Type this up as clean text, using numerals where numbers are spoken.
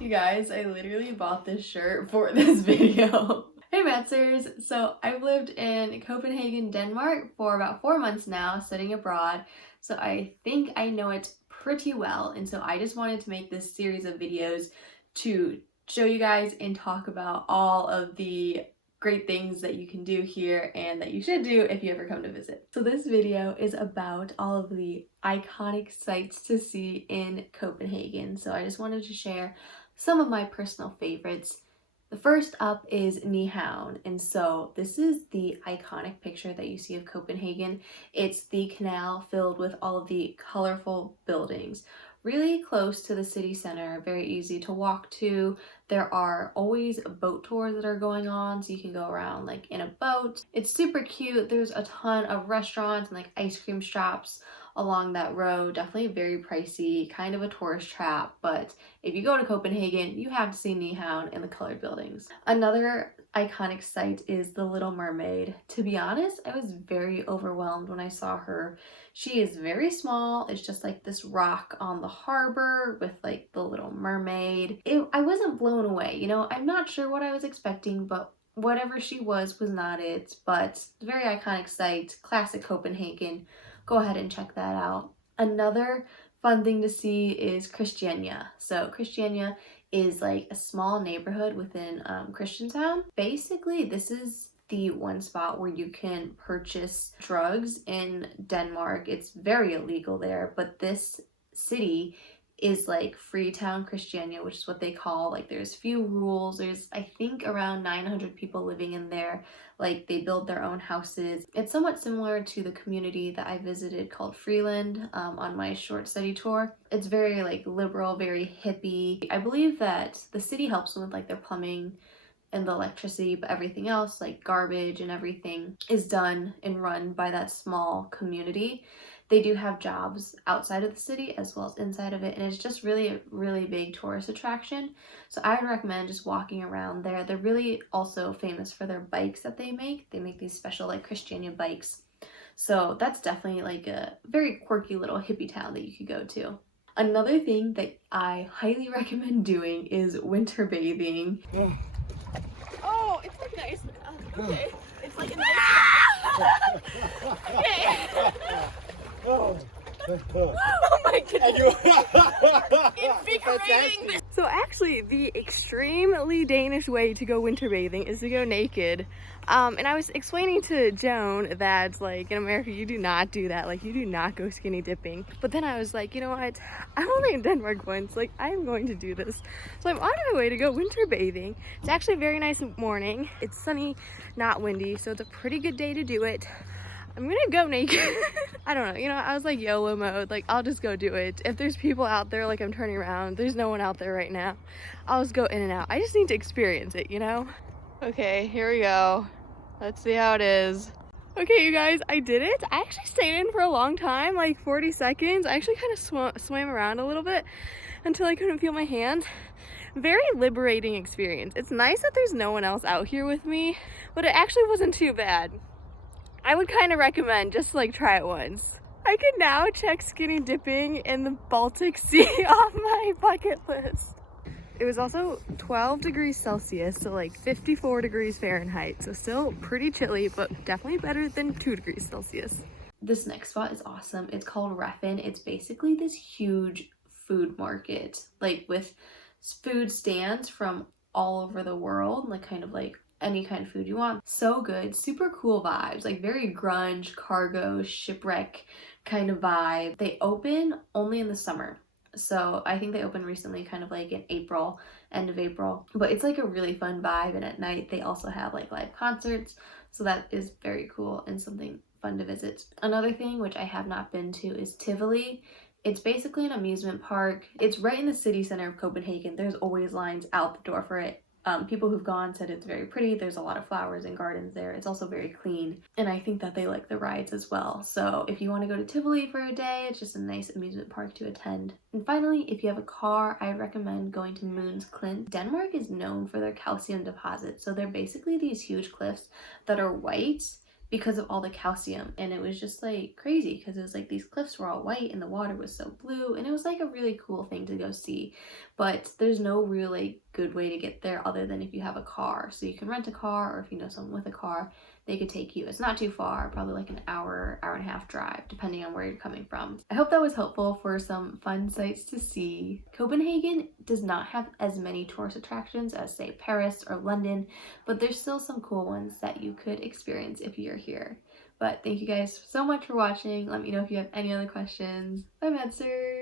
You guys, I literally bought this shirt for this video. Hey Maddsters! So I've lived in Copenhagen, Denmark for about 4 months now, studying abroad. So I think I know it pretty well. And so I just wanted to make this series of videos to show you guys and talk about all of the great things that you can do here and that you should do if you ever come to visit. So this video is about all of the iconic sights to see in Copenhagen. So I just wanted to share some of my personal favorites. The first up is Nyhavn, and so this is the iconic picture that you see of Copenhagen. It's the canal filled with all of the colorful buildings. Really close to the city center, very easy to walk to. There are always boat tours that are going on, so you can go around like in a boat. It's super cute. There's a ton of restaurants and like ice cream shops along that road. Definitely very pricey, kind of a tourist trap, but if you go to Copenhagen, you have to see Nyhavn and the colored buildings. Another iconic site is the Little Mermaid. To be honest, I was very overwhelmed when I saw her. She is very small. It's just like this rock on the harbor with like the Little Mermaid. I wasn't blown away, you know? I'm not sure what I was expecting, but whatever she was not it. But very iconic site, classic Copenhagen. Go ahead and check that out. Another fun thing to see is Christiania. So Christiania is like a small neighborhood within Christiantown. Basically, this is the one spot where you can purchase drugs in Denmark. It's very illegal there, but this city is like Freetown Christiania, which is what they call, like there's few rules. There's I think around 900 people living in there. Like they build their own houses. It's somewhat similar to the community that I visited called Freeland on my short study tour. It's very like liberal, very hippie. I believe that the city helps them with like their plumbing and the electricity, but everything else like garbage and everything is done and run by that small community. They do have jobs outside of the city as well as inside of it, and it's just really a really big tourist attraction. So I would recommend just walking around there. They're really also famous for their bikes that they make. They make these special like Christiania bikes. So that's definitely like a very quirky little hippie town that you could go to. Another thing that I highly recommend doing is winter bathing. Oh, it's like nice. Okay. It's like a nice. Okay. Oh my goodness. Invigorating. So actually, the extremely Danish way to go winter bathing is to go naked. And I was explaining to Joan that like in America you do not do that, like you do not go skinny dipping. But then I was like, you know what, I'm only in Denmark once, like I'm going to do this. So I'm on my way to go winter bathing. It's actually a very nice morning. It's sunny, not windy, so it's a pretty good day to do it. I'm gonna go naked. I don't know, you know, I was like YOLO mode, like I'll just go do it. If there's people out there, like I'm turning around, there's no one out there right now, I'll just go in and out. I just need to experience it, you know? Okay, here we go. Let's see how it is. Okay, you guys, I did it. I actually stayed in for a long time, like 40 seconds. I actually kind of swam around a little bit until I couldn't feel my hand. Very liberating experience. It's nice that there's no one else out here with me, but it actually wasn't too bad. I would kind of recommend just like try it once. I can now check skinny dipping in the Baltic Sea off my bucket list. It was also 12 degrees Celsius, so like 54 degrees Fahrenheit. So still pretty chilly, but definitely better than 2 degrees Celsius. This next spot is awesome. It's called Reffen. It's basically this huge food market, like with food stands from all over the world, like kind of like any kind of food you want. So good, super cool vibes, like very grunge, cargo, shipwreck kind of vibe. They open only in the summer. So I think they opened recently, kind of like in April, end of April. But it's like a really fun vibe, and at night they also have like live concerts. So that is very cool and something fun to visit. Another thing which I have not been to is Tivoli. It's basically an amusement park. It's right in the city center of Copenhagen. There's always lines out the door for it. People who've gone said it's very pretty. There's a lot of flowers and gardens there. It's also very clean, and I think that they like the rides as well. So if you want to go to Tivoli for a day, it's just a nice amusement park to attend. And finally, if you have a car, I recommend going to Møns Klint. Denmark is known for their calcium deposits. So they're basically these huge cliffs that are white because of all the calcium. And it was just like crazy because it was like these cliffs were all white and the water was so blue, and it was like a really cool thing to go see. But there's no really good way to get there other than if you have a car. So you can rent a car, or if you know someone with a car, they could take you. It's not too far, probably like an hour, hour and a half drive, depending on where you're coming from. I hope that was helpful for some fun sights to see. Copenhagen does not have as many tourist attractions as, say, Paris or London, but there's still some cool ones that you could experience if you're here. But thank you guys so much for watching. Let me know if you have any other questions. Bye, Maddsters!